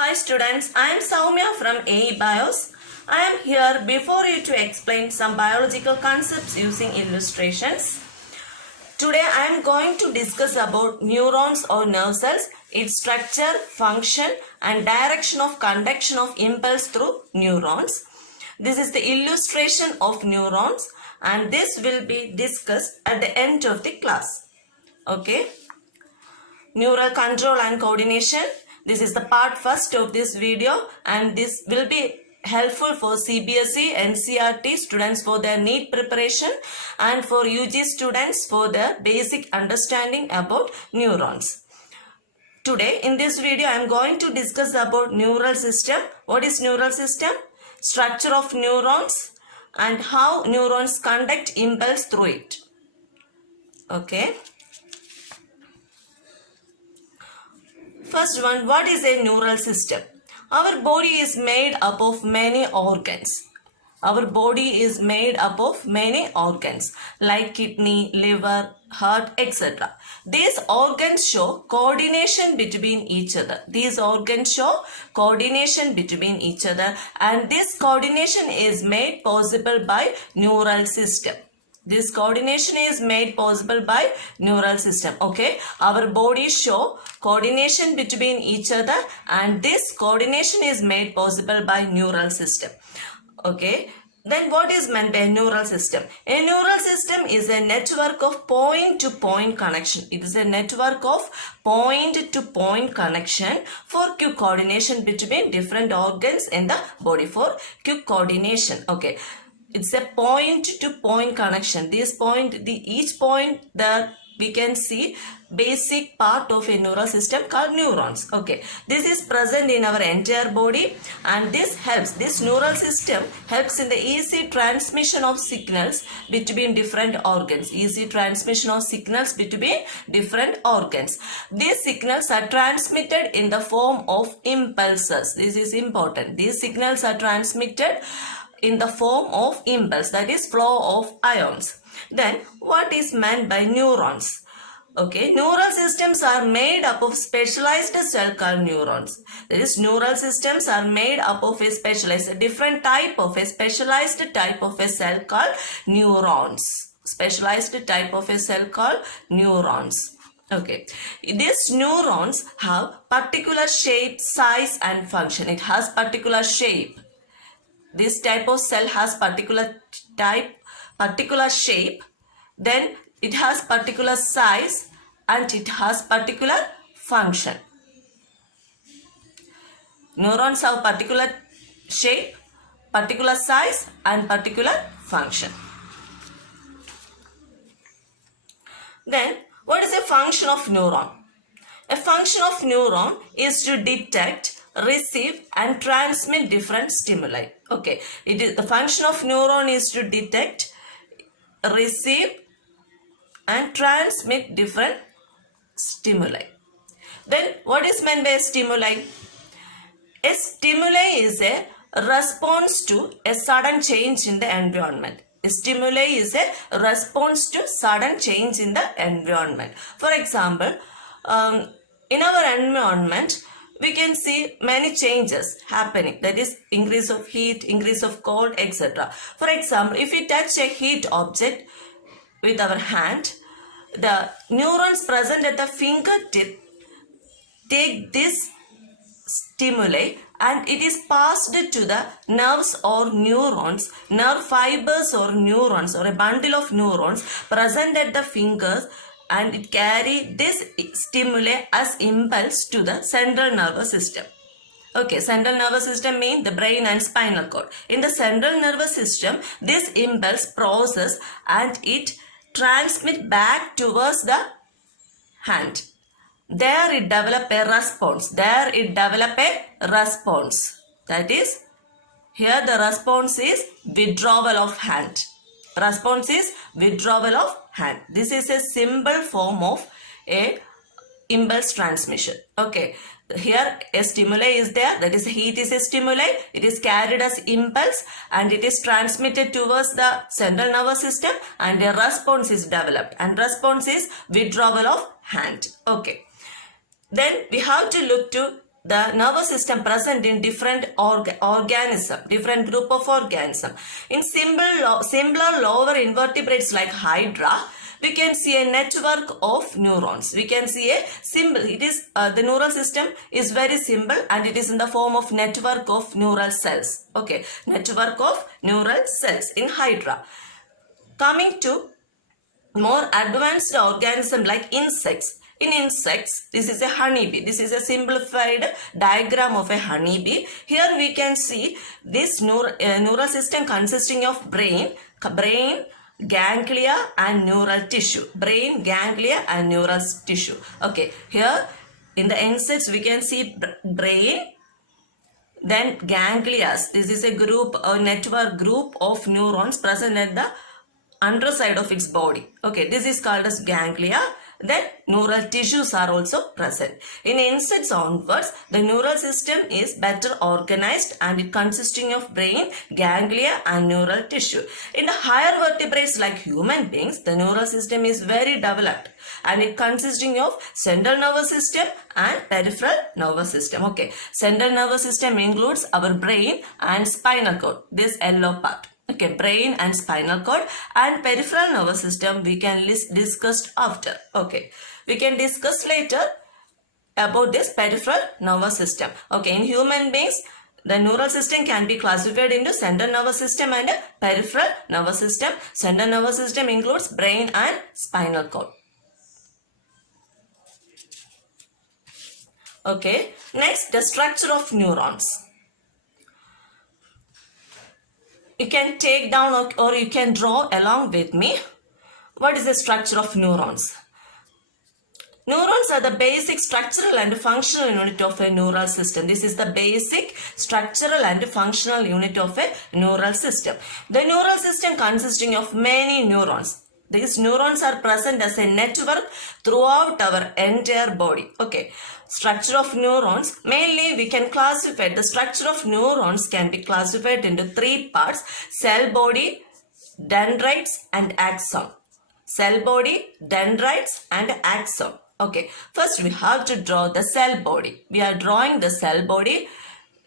Hi students, I am Soumya from AE Bios. I am here before you to explain some biological concepts using illustrations. Today I am going to discuss about neurons or nerve cells, its structure, function and direction of conduction of impulse through neurons. This is the illustration of neurons and this will be discussed at the end of the class. Okay. Neural control and coordination. This is the part first of this video and this will be helpful for CBSE, NCERT students for their NEET preparation and for UG students for their basic understanding about neurons. Today in this video I am going to discuss about neural system. What is neural system? Structure of neurons and how neurons conduct impulse through it. Okay. First one, what is a neural system? Our body is made up of many organs. Our body is made up of many organs like kidney, liver, heart, etc. These organs show coordination between each other. These organs show coordination between each other and this coordination is made possible by neural system. This coordination is made possible by neural system. Okay, our bodies show coordination between each other and this coordination is made possible by neural system. Okay, then what is meant by a neural system? A neural system is a network of point-to-point connection. It is a network of point-to-point connection for quick coordination between different organs in the body for quick coordination. Okay. It's a point-to-point connection. Each point that we can see basic part of a neural system called neurons. Okay, this is present in our entire body and this neural system helps in the easy transmission of signals between different organs. Easy transmission of signals between different organs. These signals are transmitted in the form of impulses. This is important. These signals are transmitted in the form of impulse, that is flow of ions. Then what is meant by neurons? Okay, neural systems are made up of specialized cell called neurons. That is, neural systems are made up of a specialized type of a cell called neurons. Specialized type of a cell called neurons. Okay, these neurons have particular shape, size and function. It has particular shape. This type of cell has particular shape, then it has particular size and it has particular function. Neurons have particular shape, particular size and particular function. Then what is a function of neuron? A function of neuron is to detect, receive and transmit different stimuli. Okay, the function of neuron is to detect, receive and transmit different stimuli. Then what is meant by a stimuli? A stimuli is a response to a sudden change in the environment. A stimuli is a response to sudden change in the environment. For example, in our environment, we can see many changes happening. That is, increase of heat, increase of cold, etc. For example, if we touch a heat object with our hand, the neurons present at the fingertip take this stimuli and it is passed to the nerves or neurons, nerve fibers or neurons or a bundle of neurons present at the fingers, and it carry this stimuli as impulse to the central nervous system. Okay, central nervous system means the brain and spinal cord. In the central nervous system, this impulse process and it transmit back towards the hand. There it develop a response. That is, here the response is withdrawal of hand. This is a simple form of a impulse transmission. Okay, here a stimuli is there, that is heat is a stimuli. It is carried as impulse and it is transmitted towards the central nervous system and a response is developed and response is withdrawal of hand. Okay, then we have to look to the nervous system present in different organism, different group of organism. In simpler lower invertebrates like Hydra, we can see a network of neurons. We can see a symbol. It is the neural system is very simple and it is in the form of network of neural cells. Okay, network of neural cells in Hydra. Coming to more advanced organism like insects. In insects, this is a honeybee. This is a simplified diagram of a honeybee. Here we can see this neural system consisting of brain, ganglia and neural tissue. Brain, ganglia and neural tissue. Okay, here in the insects we can see brain, then ganglia. This is a group or network group of neurons present at the underside of its body. Okay, this is called as ganglia. Then neural tissues are also present. In insects onwards, the neural system is better organized and it consisting of brain, ganglia and neural tissue. In the higher vertebrates like human beings, the neural system is very developed and it consisting of central nervous system and peripheral nervous system. Okay, central nervous system includes our brain and spinal cord, this yellow part. Okay, brain and spinal cord, and peripheral nervous system we can discuss after. Okay, we can discuss later about this peripheral nervous system. Okay, in human beings, the neural system can be classified into central nervous system and peripheral nervous system. Central nervous system includes brain and spinal cord. Okay, next the structure of neurons. You can take down or you can draw along with me. What is the structure of neurons? Neurons are the basic structural and functional unit of a neural system. This is the basic structural and functional unit of a neural system. The neural system consisting of many neurons. These neurons are present as a network throughout our entire body. Okay. Structure of neurons. Mainly we can classify the structure of neurons can be classified into three parts: cell body, dendrites and axon. Cell body, dendrites and axon. Okay. First we have to draw the cell body. We are drawing the cell body.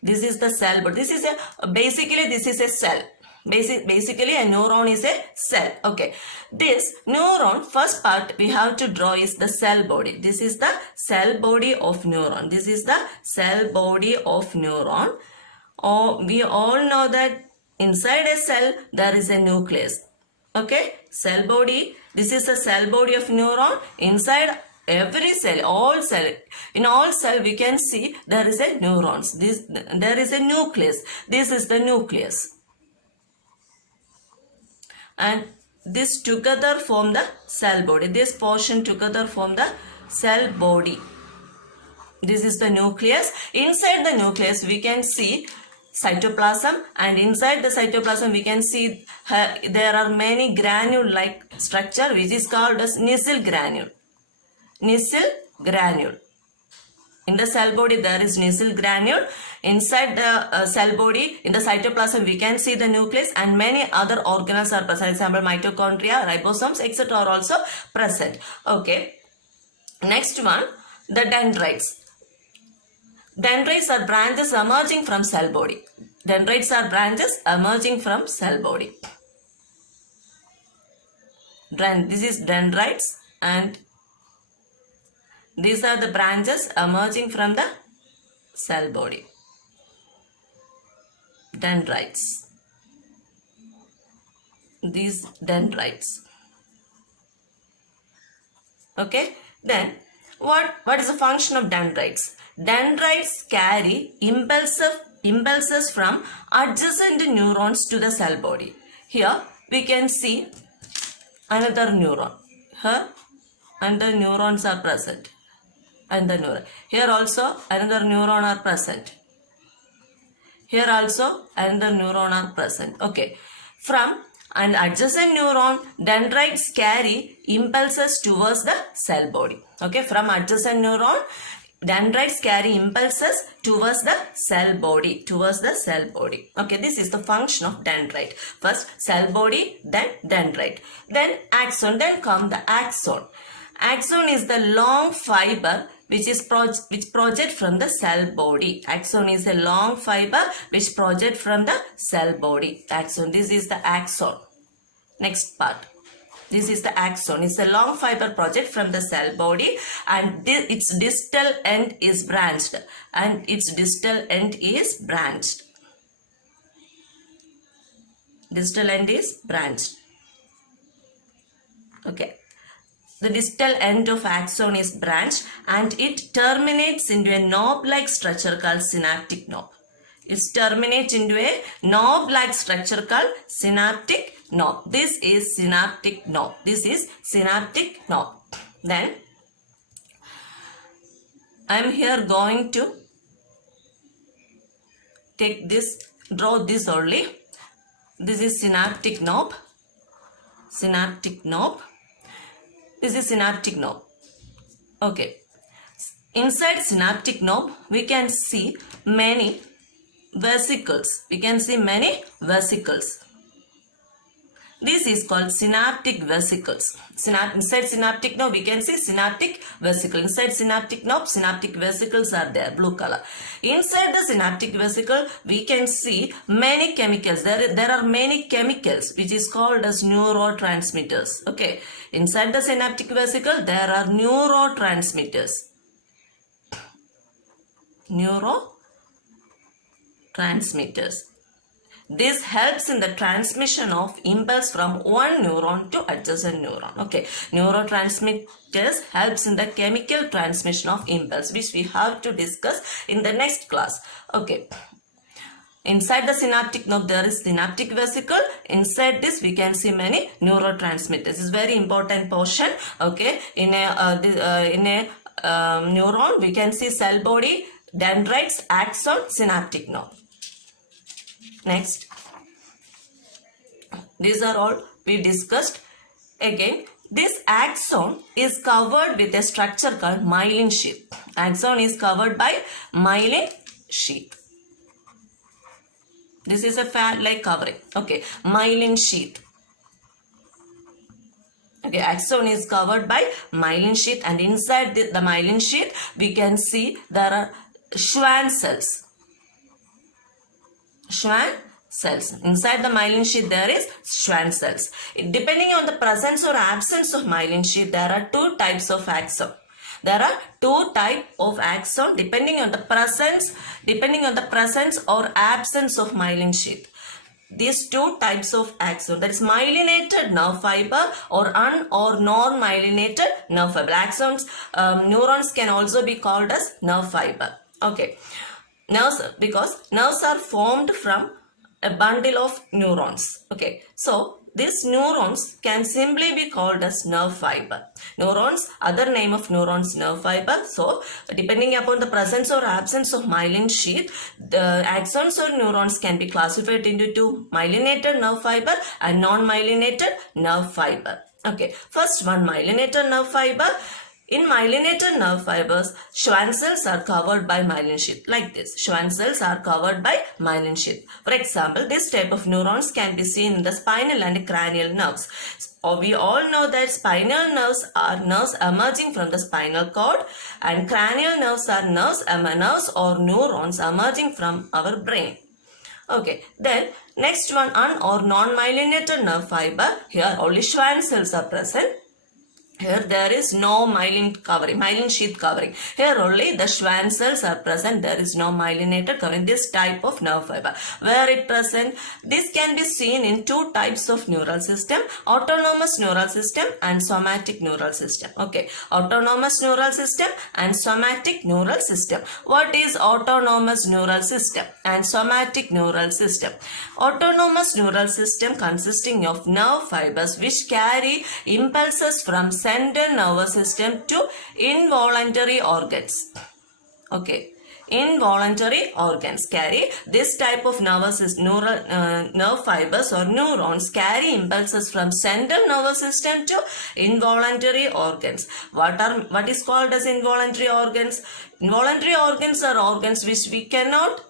This is the cell body. This is a cell. Basically a neuron is a cell. Okay, this neuron, first part we have to draw is the cell body. This is the cell body of neuron. This is the cell body of neuron. We all know that inside a cell there is a nucleus. Okay, cell body. This is the cell body of neuron. Inside every cell, in all cell we can see there is a neurons. There is a nucleus. This is the nucleus. And this together form the cell body. This portion together form the cell body. This is the nucleus. Inside the nucleus we can see cytoplasm, and inside the cytoplasm we can see there are many granule like structure which is called as Nissl granule. Nissl granule. In the cell body there is Nissl granule. Inside the cell body, in the cytoplasm, we can see the nucleus and many other organelles are present. Example, mitochondria, ribosomes, etc. are also present. Okay. Next one, the dendrites. Dendrites are branches emerging from cell body. Dendrites are branches emerging from cell body. This is dendrites and these are the branches emerging from the cell body. Dendrites. These dendrites. Okay. Then what is the function of dendrites? Dendrites carry impulses from adjacent neurons to the cell body. Here we can see another neuron. Here another neurons are present. And the neuron. Here also another neuron are present. Here also another neuron are present. Okay. From an adjacent neuron, dendrites carry impulses towards the cell body. Okay. From adjacent neuron, dendrites carry impulses towards the cell body. Okay. This is the function of dendrite. First cell body, then dendrite. Then axon. Then come the axon. Axon is the long fiber which project from the cell body. Axon is a long fiber which project from the cell body. Axon. This is the axon. Next part. This is the axon. It's a long fiber project from the cell body, and its distal end is branched. And its distal end is branched. Distal end is branched. Okay. The distal end of axon is branched and it terminates into a knob-like structure called synaptic knob. It terminates into a knob-like structure called synaptic knob. This is synaptic knob. This is synaptic knob. Then I am here going to take this, draw this only. This is synaptic knob. Synaptic knob. This is synaptic knob. Okay. Inside synaptic knob, we can see many vesicles. We can see many vesicles. This is called synaptic vesicles. Inside synaptic knob, we can see synaptic vesicle. Inside synaptic knob, synaptic vesicles are there, blue color. Inside the synaptic vesicle, we can see many chemicals. There are many chemicals which is called as neurotransmitters. Okay. Inside the synaptic vesicle, there are neurotransmitters. Neurotransmitters. This helps in the transmission of impulse from one neuron to adjacent neuron. Okay, neurotransmitters helps in the chemical transmission of impulse, which we have to discuss in the next class. Okay. Inside the synaptic knob, there is synaptic vesicle. Inside this, we can see many neurotransmitters. This is very important portion. Okay, in a neuron, we can see cell body, dendrites, axon, synaptic knob. Next, these are all we discussed. Again, this axon is covered with a structure called myelin sheath. Axon is covered by myelin sheath. This is a fat-like covering. Okay, myelin sheath. Okay, axon is covered by myelin sheath, and inside the myelin sheath, we can see there are Schwann cells. Schwann cells. Inside the myelin sheath, there is Schwann cells. Depending on the presence or absence of myelin sheath, there are two types of axon. There are two types of axon depending on the presence or absence of myelin sheath. These two types of axon, that is myelinated nerve fiber or non-myelinated nerve fiber. Axons, neurons can also be called as nerve fiber. Okay. Nerves, because nerves are formed from a bundle of neurons. Okay, so these neurons can simply be called as nerve fiber. Neurons, other name of neurons, nerve fiber. So depending upon the presence or absence of myelin sheath, the axons or neurons can be classified into two: myelinated nerve fiber and non-myelinated nerve fiber. Okay, first one, myelinated nerve fiber. In myelinated nerve fibers, Schwann cells are covered by myelin sheath. Like this, Schwann cells are covered by myelin sheath. For example, this type of neurons can be seen in the spinal and cranial nerves. We all know that spinal nerves are nerves emerging from the spinal cord, and cranial nerves are nerves or neurons emerging from our brain. Okay, then next one, or non-myelinated nerve fiber. Here only Schwann cells are present. Here there is no myelin sheath covering. Here only the Schwann cells are present. There is no myelinated covering. This type of nerve fiber. Where it present? This can be seen in two types of neural system: autonomous neural system and somatic neural system. Okay, autonomous neural system and somatic neural system. What is autonomous neural system and somatic neural system? Autonomous neural system consisting of nerve fibers which carry impulses from central nervous system to involuntary organs. Okay, involuntary organs carry this type of nerve fibers or neurons carry impulses from central nervous system to involuntary organs. What is called as involuntary organs? Involuntary organs are organs which we cannot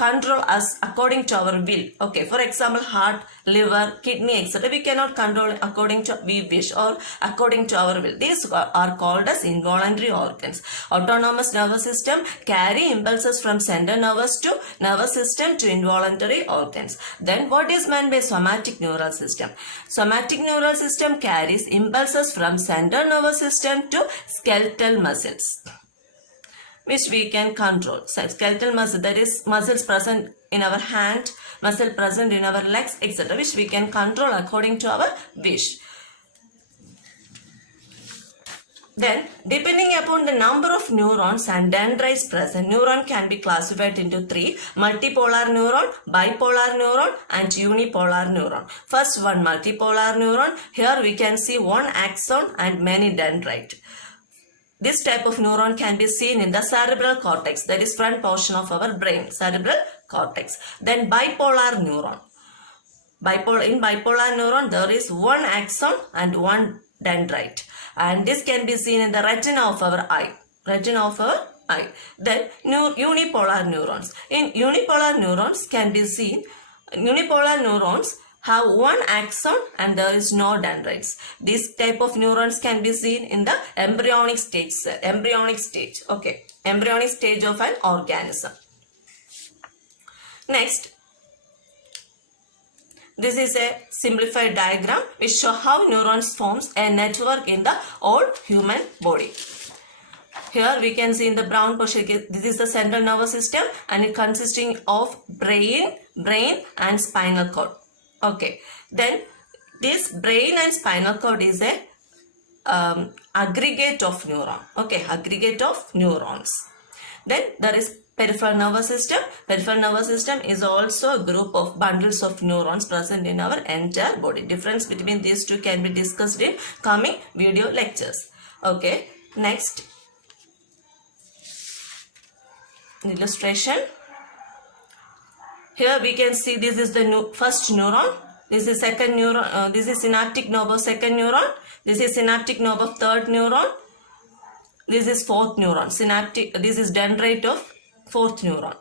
control us according to our will. Okay, for example, heart, liver, kidney, etc. We cannot control according to we wish or according to our will. These are called as involuntary organs. Autonomous nervous system carry impulses from central nervous to nervous system to involuntary organs. Then what is meant by somatic neural system? Somatic neural system carries impulses from central nervous system to skeletal muscles, which we can control. So skeletal muscle, that is muscles present in our hand, muscle present in our legs, etc., which we can control according to our wish. Then, depending upon the number of neurons and dendrites present, neuron can be classified into three: multipolar neuron, bipolar neuron, and unipolar neuron. First one, multipolar neuron. Here we can see one axon and many dendrites. This type of neuron can be seen in the cerebral cortex, that is front portion of our brain, cerebral cortex. Then bipolar neuron. In bipolar neuron, there is one axon and one dendrite. And this can be seen in the retina of our eye. Then unipolar neurons. In unipolar neurons can be seen, unipolar neurons have one axon and there is no dendrites. This type of neurons can be seen in the embryonic stage of an organism. Next, this is a simplified diagram which shows how neurons forms a network in the whole human body. Here we can see in the brown portion, this is the central nervous system and it consisting of brain and spinal cord. Okay, then this brain and spinal cord is a aggregate of neuron. Okay, aggregate of neurons. Then there is peripheral nervous system. Peripheral nervous system is also a group of bundles of neurons present in our entire body. Difference between these two can be discussed in coming video lectures. Okay, next illustration. Here we can see this is the first neuron. This is second neuron. This is synaptic nerve of second neuron. This is synaptic nerve of third neuron. This is fourth neuron. This is dendrite of fourth neuron.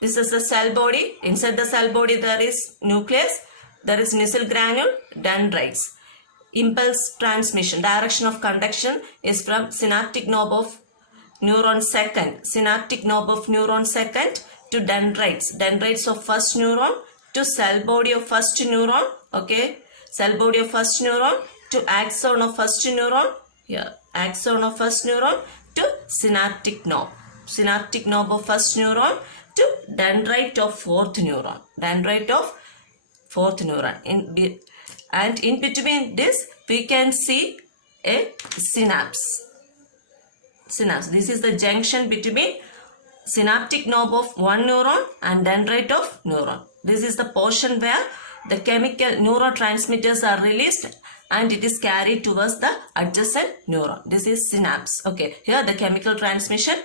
This is the cell body. Inside the cell body there is nucleus. There is nuclear granule, dendrites. Impulse transmission, direction of conduction is from synaptic knob of neuron second. Synaptic knob of neuron second to dendrites. Dendrites of first neuron to cell body of first neuron. Okay. Cell body of first neuron to axon of first neuron. Here. Axon of first neuron to synaptic knob. Synaptic knob of first neuron to dendrite of fourth neuron. Dendrite of fourth neuron. And in between this, we can see a synapse. This is the junction between synaptic knob of one neuron and dendrite of neuron. This is the portion where the chemical neurotransmitters are released and it is carried towards the adjacent neuron. This is synapse. Okay, here the chemical transmission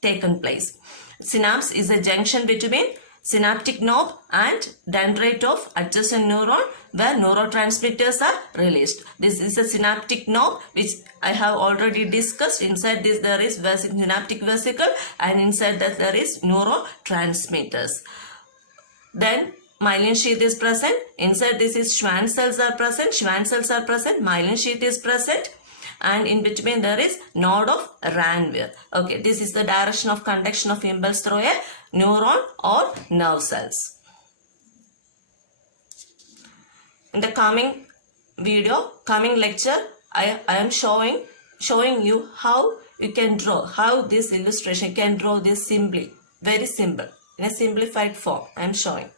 taken place. Synapse is a junction between synaptic knob and dendrite of adjacent neuron where neurotransmitters are released. This is a synaptic knob which I have already discussed. Inside this there is synaptic vesicle and inside that there is neurotransmitters. Then myelin sheath is present. Inside this is Schwann cells are present. Myelin sheath is present. And in between there is node of Ranvier. Okay, this is the direction of conduction of impulse through a neuron or nerve cells. In the coming lecture, I am showing you how you can draw, how this illustration can draw this simply, very simple, in a simplified form. I am showing.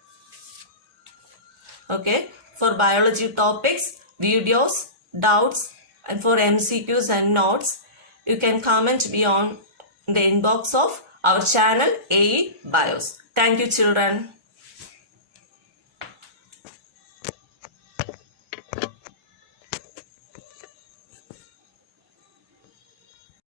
Okay, for biology topics, videos, doubts, and for MCQs and notes, you can comment me on the inbox of our channel AE Bios. Thank you, children.